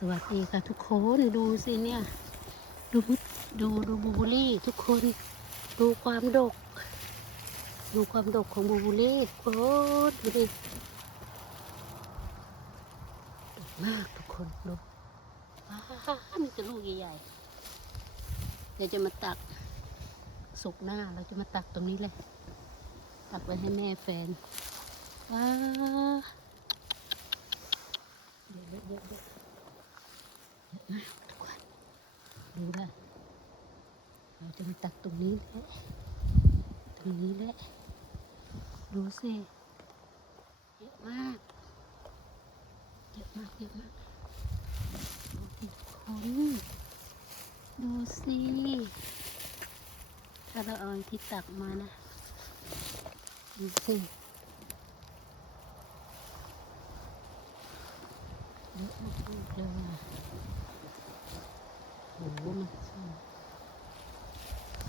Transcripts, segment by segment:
สวัสดีค่ะทุกคนดูสิเนี่ย ดูมดดูดูบูบูลี่ ทุกคน ดูความดก ดูความดกของบูบูลี่ทุกคนดูดิดกมากทุกคนดูมีแต่ลูกใหญ่ๆเดี๋ยวจะมาตักสุกหน้าเราจะมาตักตรงนี้เลย ตักไว้ให้แม่แฟนว้าเดี๋ยวเดี๋ยวเดี๋ยว เดี๋ยวมาทุกคนดูได้เราจะมาตักตรงนี้แหละตรงนี้แหละดูสิเยอะมากเยอะมากเยอะมากดูสิทุกคนดูสิถ้าเราเอาที่ตักมานะดูสิเยอะมากเลย โอ้โหมันสูง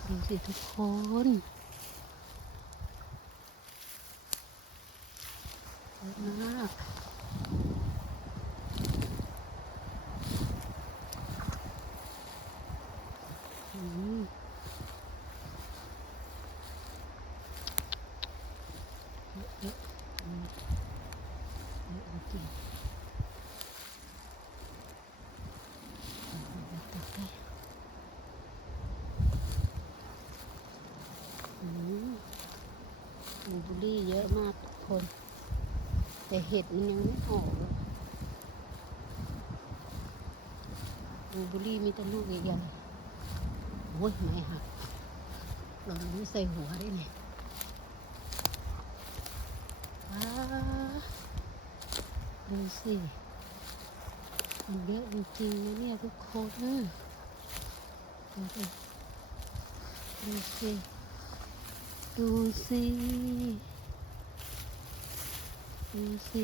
ดูสิทุกคนเยอะมากอืมเยอะเยอะเยอะจริงเอามาตักได้ อืมบลูเบอร์รี่เยอะมากทุกคน แต่เห็ดมันยังไม่ออกบลูเบอรี่มีแต่ลูกใหญ่ๆโอ้ยไม่หักเราไม่ใส่หัวได้เนี่ยดูสิมันเยอะจริงๆนะเนี่ยทุกคนดูสิดูสิดูสิ ดูสิ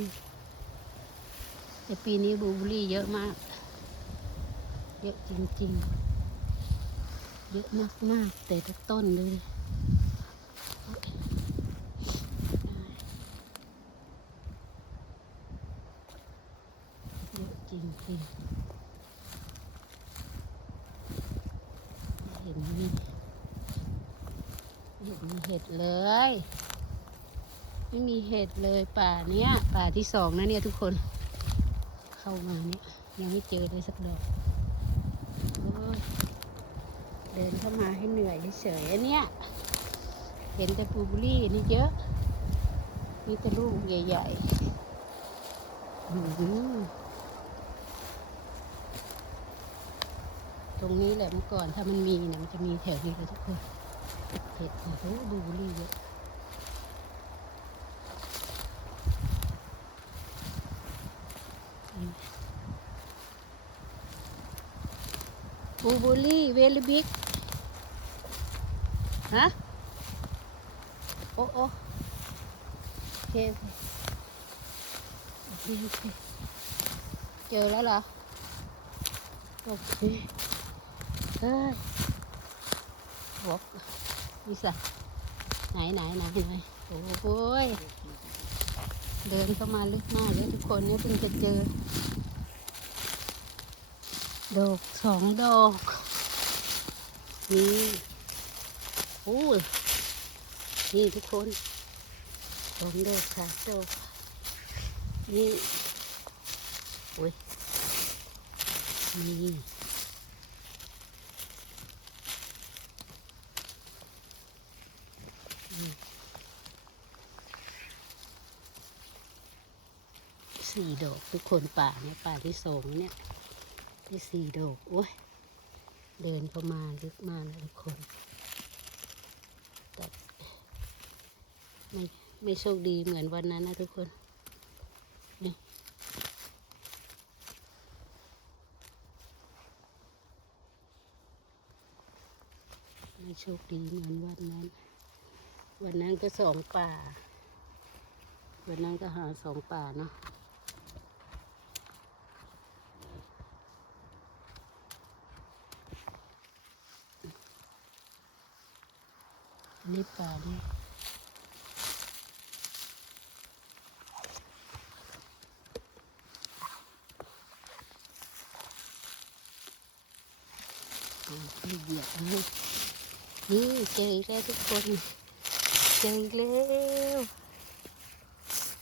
แต่ปีนี้บูเบอรี่เยอะมาก เยอะจริงๆ เยอะมากๆ แต่ทุกต้นเลยเยอะจริงๆ เห็นไหมเห็ดมีเห็ดเลย ไม่มีเห็ดเลยป่าเนี้ย ป่าที่สองนะเนี่ยทุกคน เข้ามาเนี่ยยังไม่เจอเลยสักดอกเดินเข้ามาให้เหนื่อยเฉยอันเนี้ยเห็นแต่บูบอร์รี่นี่เยอะ มีแต่ลูกใหญ่ๆหือตรงนี้แหละเมื่อก่อนถ้ามันมีเนี่ยมันจะมีแถวนี้เลยทุกคน เห็ดโอ้โหบลูเบอร์รี่เยอะ บูบอร์รี่เวลิบิกฮะ โอ้โอ้โอเคโอเคโอเคเคเจอแล้วเหรอ โอเคเฮ้ยบอกนี่สะไหนไหนไหนไหนโอ้ย เดินเข้ามาลึกมากเลยทุกคนเนี่ยเพิ่งจะเจอ ดอกสองดอก นี่โอ้ยนี่ทุกคนสองดอกค่ะดอกนี่โอ้ยนี่ สี่ดอกทุกคนป่าเนี่ยป่าที่สองเนี่ยที่สี่ดอกโอ้ยเดินเข้ามาลึกมากเลยทุกคนแต่ไม่ไม่โชคดีเหมือนวันนั้นนะทุกคนนี่ไม่โชคดีเหมือนวันนั้น วันนั้นก็สองป่า วันนั้นก็หาสองป่าเนาะ นี่ปลาดินี่เหยียบนี่เจออีกแล้วทุกคนเจออีกแล้ว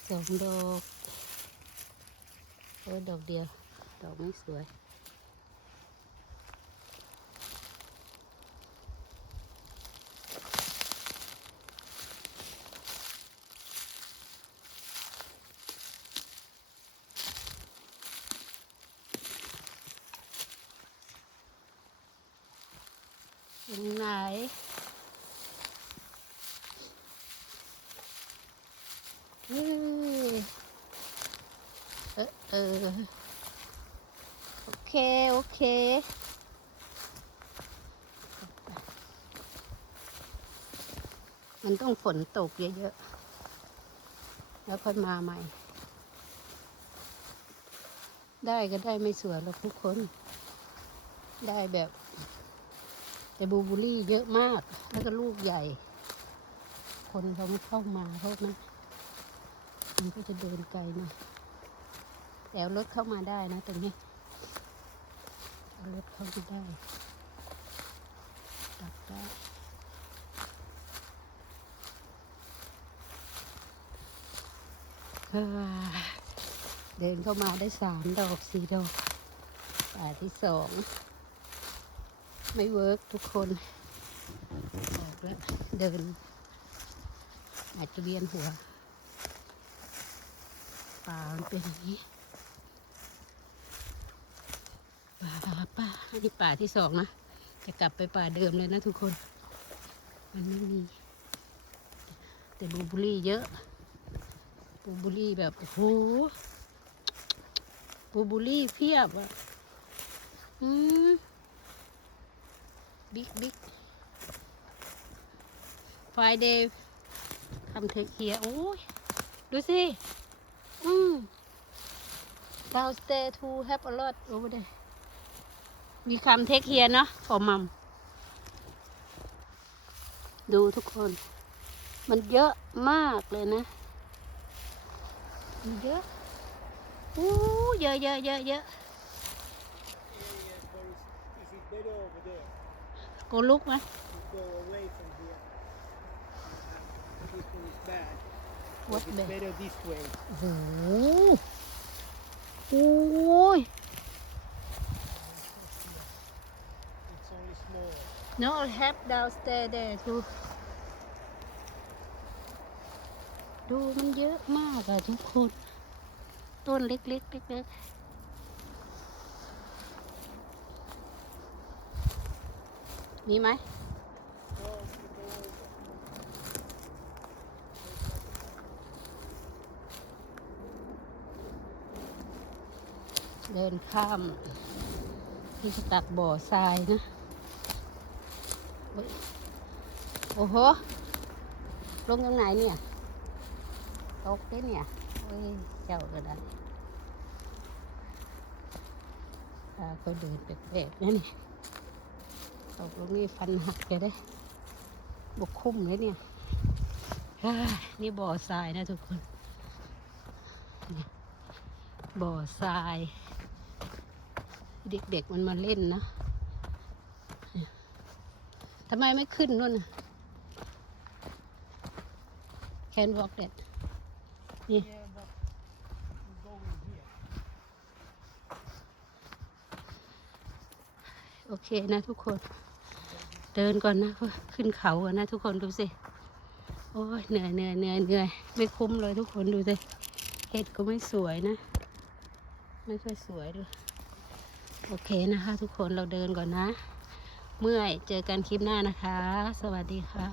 สองดอกโอ้ดอกเดียว ดอกไม่สวย ตรงไหนนี่เออเออโอเค โอเคมันต้องฝนตกเยอะๆ แล้วค่อยมาใหม่ ได้ก็ได้ไม่สวยหรอกทุกคน ได้แบบ แต่บูบูลรี่เยอะมาก แล้วก็ลูกใหญ่ คนเขาไม่เข้ามาเพราะนะมันก็จะเดินไกลนะแต่รถเข้ามาได้นะตรงนี้รถเข้ามาได้ตักได้เดินเข้ามาได้สามดอกสี่ดอกป่าที่สอง ไม่เวิร์กทุกคนออกแล้วเดิน อาจจะเวียนหัวป่ามันเป็นอย่างนี้ป่าป่าป่าอันนี้ป่าที่สองนะจะกลับไปป่าเดิมเลยนะทุกคน มันไม่มี แต่บูบุรี่เยอะบูบุรี่แบบโอ้โหบูบุรี่เพียบอะ อืม บิ๊กบิ๊กไฟเดย์ทำเธอเคียโอ้ย ดูสิ อืม downstairs to have a lot over there มีคำเทคเคียเนาะ for mom ดูทุกคน มันเยอะมากเลยนะ เยอะ อู้เยอะเยอะเยอะเยอะ area goes, is it better over there? โกลุกไหม You go away from here. Uh, this one is bad. What it's bad? better this way. โอ้โหโอ้ย It's only small. No have downstairs there too ดูมันเยอะมากอะทุกคน ต้นเล็กๆเล็กๆ มีไหมเดินข้ามที่จะตักบ่อทรายนะ โอ้โห ลงตรงไหนเนี่ย ตกได้เนี่ยเฮ้ย เจ้าก็ได้พาเขาเดินแปลกๆนะนี่ ตกลงนี่ฟันหักเลยได้บกคุ้มเลยเนี่ยเฮ้ยนี่บ่อทรายนะทุกคนนี่บ่อทราย เด็กๆมันมาเล่นนะเนี่ยทำไมไม่ขึ้นนู่นน่ะ Can walk that นี่ Yeah, but you go in here. โอเคนะทุกคน เดินก่อนนะขึ้นเขาก่อนนะทุกคนดูสิ โอ้ยเหนื่อยเหนื่อยเหนื่อยเหนื่อยไม่คุ้มเลยทุกคนดูสิเห็ดก็ไม่สวยนะ ไม่ค่อยสวยด้วยโอเคนะคะ ทุกคนเราเดินก่อนนะ เมื่อยเจอกันคลิปหน้านะคะ สวัสดีค่ะ